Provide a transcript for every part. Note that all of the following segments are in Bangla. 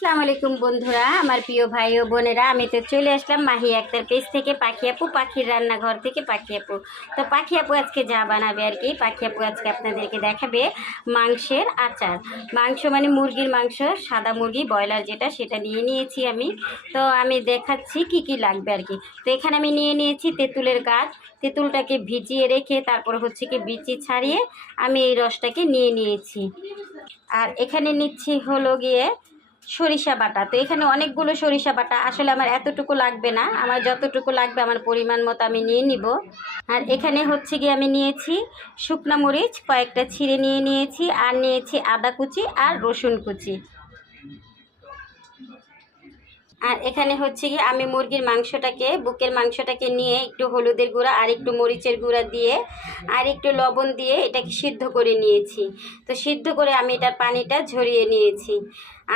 আসসালামু আলাইকুম বন্ধুরা, আমার প্রিয় ভাই ও বোনেরা। আমি তো চলে আসলাম মাহি আক্তার পেজ থেকে, পাখি আপু পাখির রান্নাঘর থেকে পাখি আপু। তো পাখি আপু আজকে যা বানাবে আর কি, পাখি আপু আজকে আপনাদেরকে দেখাবে মাংসের আচার। মাংস মানে মুরগির মাংস, সাদা মুরগি ব্রয়লার যেটা, সেটা নিয়ে নিয়েছি আমি। তো আমি দেখাচ্ছি কি কি লাগবে আর কি। তো এখানে আমি নিয়ে নিয়েছি তেঁতুলের গাছ। তেঁতুলটাকে ভিজিয়ে রেখে তারপর হচ্ছে কি বিচি ছাড়িয়ে আমি এই রসটাকে নিয়ে নিয়েছি। আর এখানে নিচ্ছি হলো গিয়ে সরিষা বাটা। তো এখানে অনেকগুলো সরিষা বাটা, আসলে আমার এতটুকু লাগবে না, আমার যতটুকু লাগবে আমার পরিমাণ মতো আমি নিয়ে নিব। আর এখানে হচ্ছে গিয়ে আমি নিয়েছি শুকনো মরিচ কয়েকটা ছিঁড়ে নিয়ে নিয়েছি, আর নিয়েছি আদা কুচি আর রসুন কুচি। আর এখানে হচ্ছে কি আমি মুরগির মাংসটাকে, বুকের মাংসটাকে নিয়ে একটু হলুদের গুঁড়া আর একটু মরিচের গুঁড়া দিয়ে আর একটু লবণ দিয়ে এটাকে সিদ্ধ করে নিয়েছি। তো সিদ্ধ করে আমি এটার পানিটা ঝরিয়ে নিয়েছি।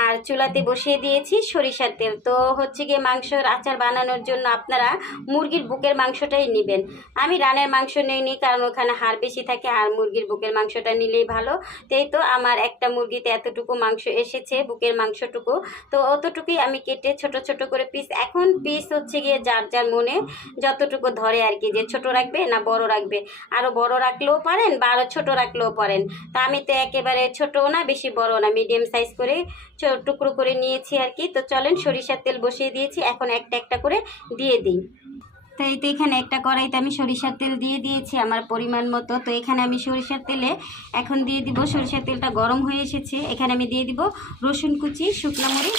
আর চুলাতে বসিয়ে দিয়েছি সরিষার তেল। তো হচ্ছে গিয়ে মাংসর আচার বানানোর জন্য আপনারা মুরগির বুকের মাংসটাই নেবেন। আমি রানের মাংস নিইনি, কারণ ওখানে হাড় বেশি থাকে, আর মুরগির বুকের মাংসটা নিলেই ভালো। তাই তো আমার একটা মুরগিতে এতটুকু মাংস এসেছে, বুকের মাংসটুকু। তো অতটুকুই আমি কেটে ছোট ছোট করে পিস, এখন পিস হচ্ছে গিয়ে যার যার মনে যতটুকু ধরে আর কি, যে ছোট রাখবে না বড় রাখবে। আরও বড় রাখলেও পারেন বা আরও ছোটো রাখলেও পারেন। তা আমি তো একেবারে ছোটও না বেশি বড় না, মিডিয়াম সাইজ করে টুকরো করে নিয়েছি আর কি। তো চলেন, সরিষার তেল বসিয়ে দিয়েছি, এখন একটা একটা করে দিয়ে দিই। তো এই তো এখানে একটা কড়াইতে আমি সরিষার তেল দিয়ে দিয়েছি আমার পরিমাণ মতো। তো এখানে আমি সরিষার তেলে এখন দিয়ে দিব, সরিষার তেলটা গরম হয়ে এসেছে, এখানে আমি দিয়ে দিব রসুন কুচি, শুকনো মরিচ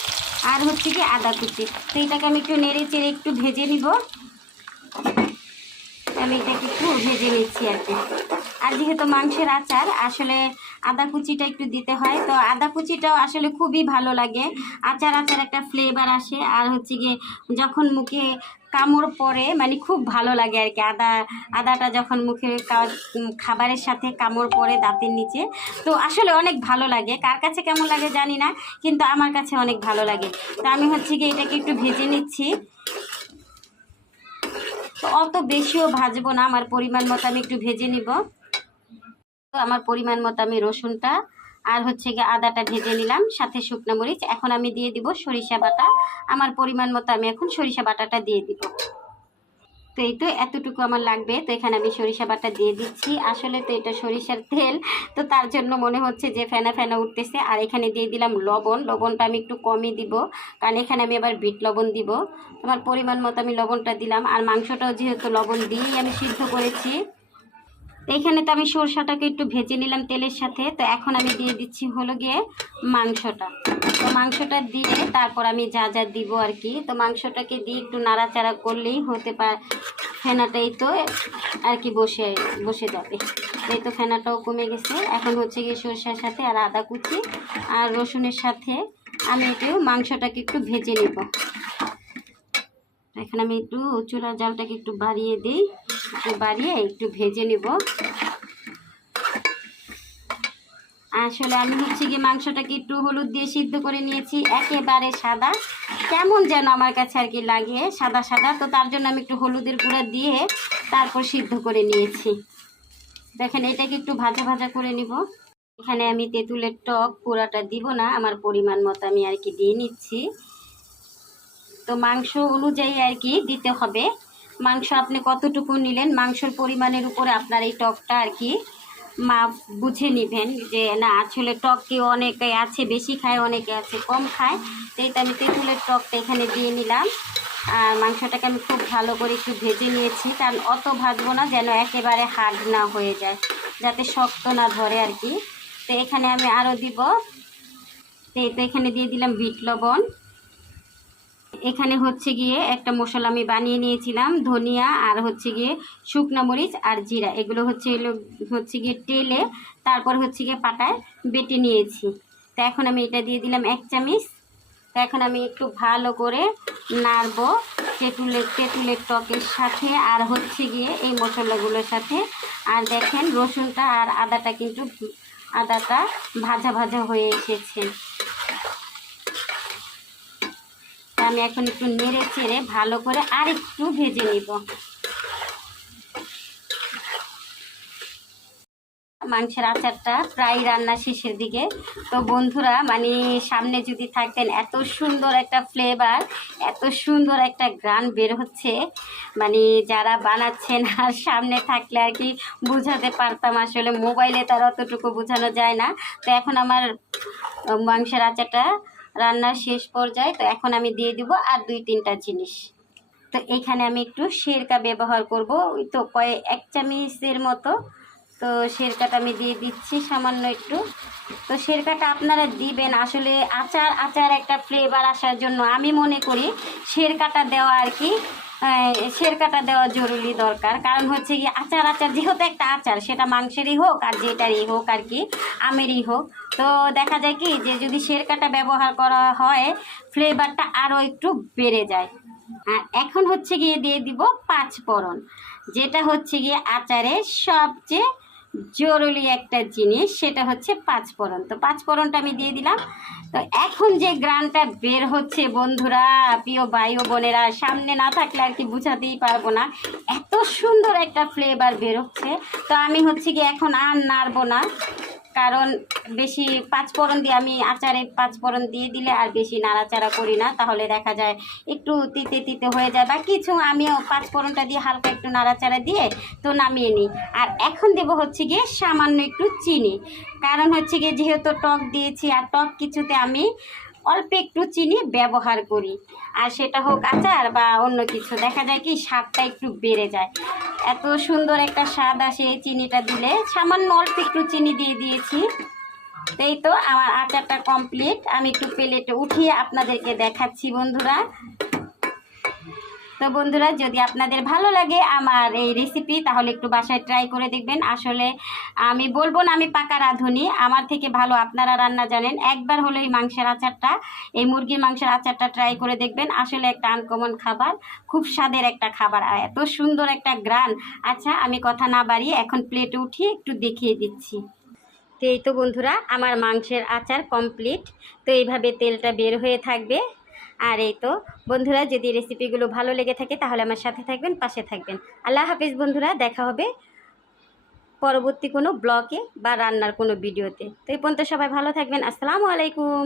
আর হচ্ছে কি আদা কুচি। তো এটাকে আমি একটু নেড়ে চেড়ে একটু ভেজে নিব। আমি এটাকে একটু ভেজে নিচ্ছি আর কি। আর যেহেতু মাংসের আচার, আসলে আদা কুচিটা একটু দিতে হয়। তো আদা কুচিটাও আসলে খুবই ভালো লাগে, আচার আচার একটা ফ্লেভার আসে। আর হচ্ছে গিয়ে যখন মুখে কামড় পড়ে মানে খুব ভালো লাগে আর কি। আদাটা যখন মুখে খাবারের সাথে কামড় পড়ে দাঁতের নিচে, তো আসলে অনেক ভালো লাগে। কার কাছে কেমন লাগে জানি না, কিন্তু আমার কাছে অনেক ভালো লাগে। তো আমি হচ্ছে গিয়ে এটাকে একটু ভেজে নিচ্ছি। তো অত বেশিও ভাজবো না, আমার পরিমাণ মতো আমি একটু ভেজে নিব। তো আমার পরিমাণ মতো আমি রসুনটা আর হচ্ছে গিয়ে আদাটা ভেজে নিলাম, সাথে শুকনো মরিচ। এখন আমি দিয়ে দিব সরিষা বাটা, আমার পরিমাণ মতো আমি এখন সরিষা বাটাটা দিয়ে দিব। তো এই তো এতটুকু আমার লাগবে। তো এখানে আমি সরিষা বাটা দিয়ে দিচ্ছি। আসলে তো এটা সরিষার তেল, তো তার জন্য মনে হচ্ছে যে ফেনা ফেনা উঠতেছে। আর এখানে দিয়ে দিলাম লবণ, লবণটা আমি একটু কমই দিব, কারণ এখানে আমি আবার বিট লবণ দিব। আমার পরিমাণ মতো আমি লবণটা দিলাম। আর মাংসটাও যেহেতু লবণ দিয়েই আমি সিদ্ধ করেছি, তো এখানে তো আমি সরষাটাকে একটু ভেজে নিলাম তেলের সাথে। তো এখন আমি দিয়ে দিচ্ছি হলো গিয়ে মাংসটা। তো মাংসটা দিয়ে তারপর আমি যা যা দিব আর কি। তো মাংসটাকে দিয়ে একটু নাড়াচাড়া করলেই হতে পারে, ফেনাটাই তো আর কি বসে বসে যাবে। এই তো ফেনাটাও কমে গেছে। এখন হচ্ছে গিয়ে সরষার সাথে আর আদা কুচি আর রসুনের সাথে আমি একটু মাংসটাকে একটু ভেজে নেব। এখন আমি একটু চুলার জালটাকে একটু বাড়িয়ে দিই, একটু বাড়িয়ে একটু ভেজে নেব। আসলে আমি হচ্ছে গিয়ে মাংসটাকে একটু হলুদ দিয়ে সিদ্ধ করে নিয়েছি, একেবারে সাদা, কেমন যেন আমার কাছে আর কি লাগে সাদা সাদা। তো তার জন্য আমি একটু হলুদের গুঁড়া দিয়ে তারপর সিদ্ধ করে নিয়েছি। দেখেন, এটাকে একটু ভাজা ভাজা করে নিব। এখানে আমি তেঁতুলের টক পুরাটা দিব না, আমার পরিমাণ মতো আমি আর কি দিয়ে নিচ্ছি। তো মাংস অনুযায়ী আর কি দিতে হবে। মাংস আপনি কতটুকু নিলেন, মাংসর পরিমাণের উপরে আপনার এই টকটা আর কি মাপ বুঝে নেবেন, যে না আসলে টক কি অনেকে আছে বেশি খায়, অনেকে আছে কম খায়। তো এইটা আমি তেঁতুলের টকটা এখানে দিয়ে নিলাম। আর মাংসটাকে আমি খুব ভালো করে একটু ভেজে নিয়েছি, কারণ অত ভাজবো না যেন একেবারে হার্ড না হয়ে যায়, যাতে শক্ত না ধরে আর কি। তো এখানে আমি আরও দিব। তো এখানে দিয়ে দিলাম বিট লবণ। এখানে হচ্ছে গিয়ে একটা মশলা আমি বানিয়ে নিয়েছিলাম, ধনিয়া আর হচ্ছে গিয়ে শুকনো মরিচ আর জিরা, এগুলো হচ্ছে গিয়ে তেলে তারপর হচ্ছে গিয়ে পাটায় বেটে নিয়েছি। তো এখন আমি এটা দিয়ে দিলাম 1 চামচ। তো এখন আমি একটু ভালো করে নাড়বো তেঁতুলের টকের সাথে আর হচ্ছে গিয়ে এই মশলাগুলোর সাথে। আর দেখেন রসুনটা আর আদাটা ভাজা ভাজা হয়ে এসেছে। আমি এখন একটু নেড়ে চেড়ে ভালো করে আর একটু ভেজে নিব। মাংসের আচারটা প্রায় রান্না শেষের দিকে। তো বন্ধুরা মানে সামনে যদি থাকতেন, এত সুন্দর একটা ফ্লেভার, এত সুন্দর একটা গ্রান বের হচ্ছে, মানে যারা বানাচ্ছেন আর সামনে থাকলে আর কি বোঝাতে পারতাম। আসলে মোবাইলে তার অতটুকু বোঝানো যায় না। তো এখন আমার মাংসের আচারটা রান্নার শেষ পর্যায়ে। তো এখন আমি দিয়ে দিব আর 2-3টা জিনিস। তো এখানে আমি একটু সিরকা ব্যবহার করব, ওই তো এক চামচের মতো। তো সিরকাটা আমি দিয়ে দিচ্ছি সামান্য একটু। তো সিরকাটা আপনারা দিবেন আসলে আচার একটা ফ্লেভার আসার জন্য। আমি মনে করি সিরকাটা দেওয়া আর কি, সিরকাটা দেওয়া জরুরি দরকার। কারণ হচ্ছে কি আচার যেহেতু একটা আচার, সেটা মাংসেরই হোক আর যেটারই হোক আর কি, আমেরই হোক, তো দেখা যায় কি যে যদি সিরকাটা ব্যবহার করা হয় ফ্লেভারটা আরও একটু বেড়ে যায়। আর এখন হচ্ছে গিয়ে দিয়ে দিব 5 ফোড়ন, যেটা হচ্ছে গিয়ে আচারের সবচেয়ে জরুরি একটা জিনিস, সেটা হচ্ছে 5 ফোড়ন। তো 5 ফোড়নটা আমি দিয়ে দিলাম। তো এখন যে গ্রানটা বের হচ্ছে বন্ধুরা, প্রিয় ভাই ও বোনেরা, সামনে না থাকলে আর কি বুঝাতেই পারবো না, এত সুন্দর একটা ফ্লেভার বের হচ্ছে। তো আমি হচ্ছে গিয়ে এখন আর নাড়বো না, কারণ বেশি 5 ফোড়ন দিয়ে আমি আচারে 5 ফোড়ন দিয়ে দিলে আর বেশি নাড়াচাড়া করি না, তাহলে দেখা যায় একটু তিতে তিতে হয়ে যায় বা কিছু। আমিও 5 ফোড়নটা দিয়ে হালকা একটু নাড়াচাড়া দিয়ে তো নামিয়ে নিই। আর এখন দেব হচ্ছে গিয়ে সামান্য একটু চিনি, কারণ হচ্ছে গিয়ে যেহেতু টক দিয়েছি, আর টক কিছুতে আমি অল্প একটু চিনি ব্যবহার করি। আর সেটা হোক আচার বা অন্য কিছু, দেখা যায় কি স্বাদটা একটু বেড়ে যায়। এত সুন্দর একটা স্বাদ আসে এই চিনিটা দিলে। সামান্য অল্প একটু চিনি দিয়ে দিয়েছি। এই তো আমার আচারটা কমপ্লিট। আমি একটু প্লেটে উঠিয়ে আপনাদেরকে দেখাচ্ছি বন্ধুরা। তো বন্ধুরা, যদি আপনাদের ভালো লাগে আমার এই রেসিপি, তাহলে একটু বাসায় ট্রাই করে দেখবেন। আসলে আমি বলবো না আমি পাকা রাঁধুনি, আমার থেকে ভালো আপনারা রান্না জানেন। একবার হলো এই মাংসের আচারটা, এই মুরগির মাংসের আচারটা ট্রাই করে দেখবেন। আসলে একটা আনকমন খাবার, খুব স্বাদের একটা খাবার, আর এত সুন্দর একটা গ্রান। আচ্ছা আমি কথা না বাড়িয়ে এখন প্লেটে উঠিয়ে একটু দেখিয়ে দিচ্ছি। তো এই তো বন্ধুরা, আমার মাংসের আচার কমপ্লিট। তো এইভাবে তেলটা বের হয়ে থাকবে। আর এই তো বন্ধুরা, যদি রেসিপিগুলো ভালো লেগে থাকে তাহলে আমার সাথে থাকবেন, পাশে থাকবেন। আল্লাহ হাফিজ বন্ধুরা, দেখা হবে পরবর্তী কোনো ব্লগে বা রান্নার কোনো ভিডিওতে। তো এই পর্যন্ত সবাই ভালো থাকবেন। আসসালামু আলাইকুম।